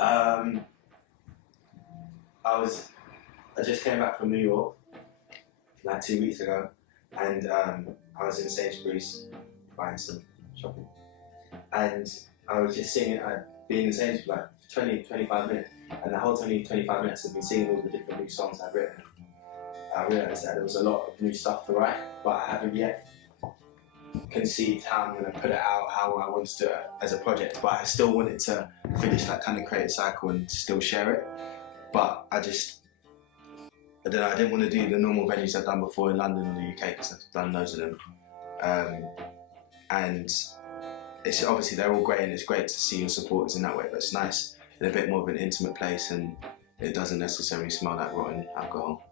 Um, I just came back from New York like 2 weeks ago, and I was in Sainsbury's buying some shopping, and I was just singing. I'd been in Sainsbury's for like 20-25 minutes, and the whole 20-25 minutes I've been singing all the different new songs I've written. I realised that there was a lot of new stuff to write, but I haven't yet conceived how I'm going to put it out, how I want to do it as a project. But I still wanted to finish that kind of creative cycle and still share it. But I didn't want to do the normal venues I've done before in London or the UK, because I've done loads of them. And it's obviously they're all great, and it's great to see your supporters in that way, but it's nice in a bit more of an intimate place, and it doesn't necessarily smell like rotten alcohol.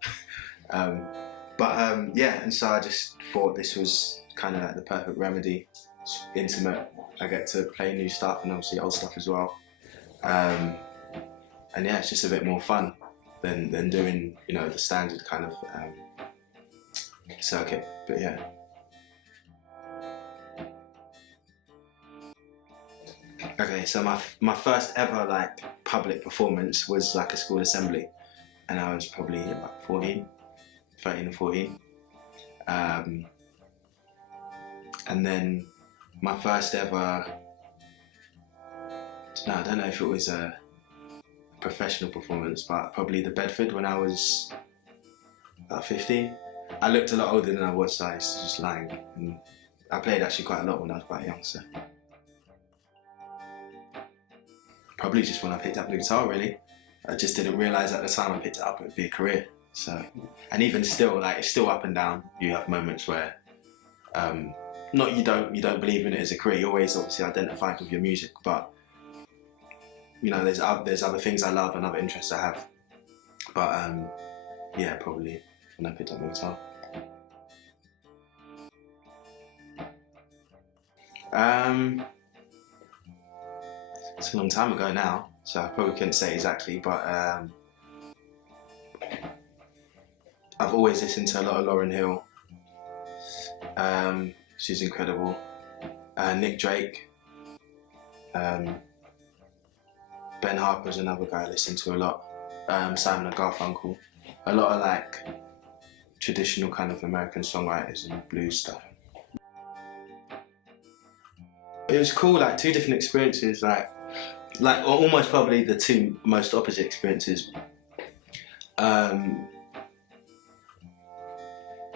Yeah, and so I just thought this was kind of like the perfect remedy. It's intimate, I get to play new stuff and obviously old stuff as well. And yeah, it's just a bit more fun than doing, you know, the standard kind of circuit, but yeah. Okay, so my first ever like public performance was like a school assembly, and I was probably about 13 or 14. And then my first ever, I don't know if it was a professional performance, but probably the Bedford when I was about 15. I looked a lot older than I was, so I was just lying. And I played actually quite a lot when I was quite young, so. Probably just when I picked up the guitar, really. I just didn't realise at the time I picked it up it would be a career. So, and even still, like, it's still up and down. You have moments where, you don't believe in it as a career. You always obviously identify with your music, but you know, there's other things I love and other interests I have. But yeah, probably when I picked up the guitar. It's a long time ago now, so I probably couldn't say exactly, but I've always listened to a lot of Lauryn Hill. She's incredible. Nick Drake. Ben Harper's another guy I listen to a lot. Simon and Garfunkel. A lot of like traditional kind of American songwriters and blues stuff. It was cool, like two different experiences, like almost probably the two most opposite experiences.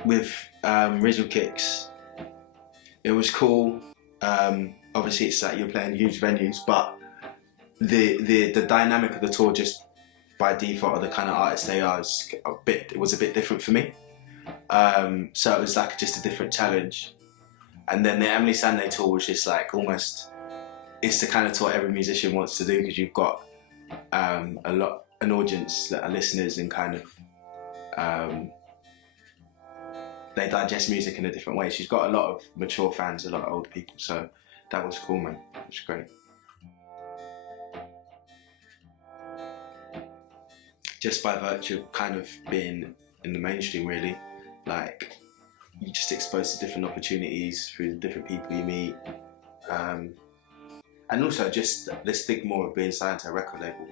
With Rizzle Kicks, it was cool. Obviously it's like you're playing huge venues, but the dynamic of the tour just by default of the kind of artists they are it was a bit different for me. So it was like just a different challenge. And then the Emily Sandé tour was just like almost, it's the kind of tour every musician wants to do, because you've got an audience that are listeners and kind of they digest music in a different way. She's got a lot of mature fans, a lot of old people, so that was cool, man. It was great. Just by virtue of kind of being in the mainstream, really, like you're just exposed to different opportunities through the different people you meet, and also just the stigma of being signed to a record label.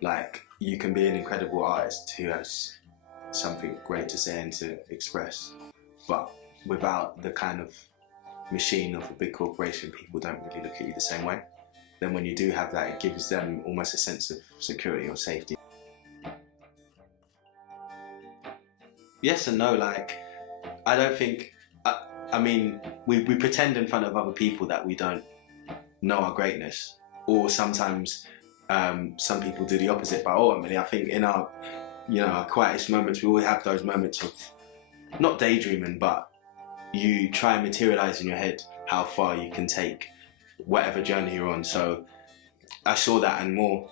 Like, you can be an incredible artist who has something great to say and to express, but without the kind of machine of a big corporation, people don't really look at you the same way. Then when you do have that, it gives them almost a sense of security or safety. Yes and no, like, I don't think, I mean, we pretend in front of other people that we don't know our greatness, or sometimes some people do the opposite, but ultimately I think in our, you know, our quietest moments, we all have those moments of, not daydreaming, but you try and materialise in your head how far you can take whatever journey you're on. So I saw that and more,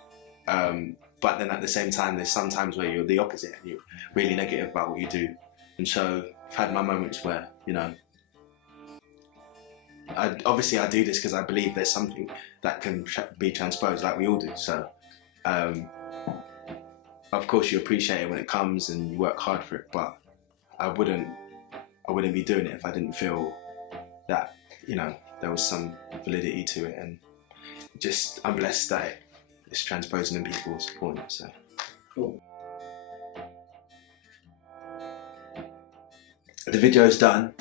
but then at the same time, there's some times where you're the opposite and you're really negative about what you do. And so I've had my moments where, you know, obviously I do this because I believe there's something that can be transposed, like we all do. So of course you appreciate it when it comes and you work hard for it, but I wouldn't be doing it if I didn't feel that, you know, there was some validity to it. And just, I'm blessed that it's transposing and people supporting it. So Cool. the video's done.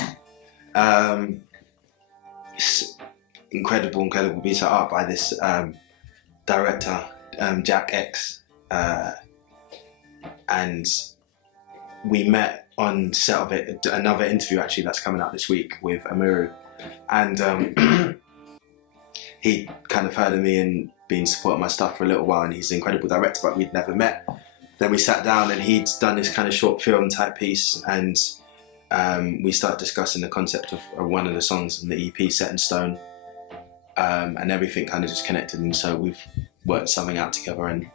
It's incredible piece of art by this director, Jack X, and we met on set of it. Another interview actually that's coming out this week with Amuru, and he kind of heard of me and been supporting my stuff for a little while, and he's an incredible director, but we'd never met. Then we sat down and he'd done this kind of short film type piece, and we started discussing the concept of one of the songs in the EP, Set in Stone, and everything kind of just connected, and so we've worked something out together, and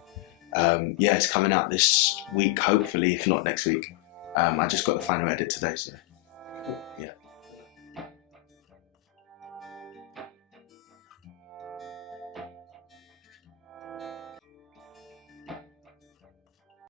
yeah, it's coming out this week, hopefully, if not next week. I just got the final edit today, so yeah.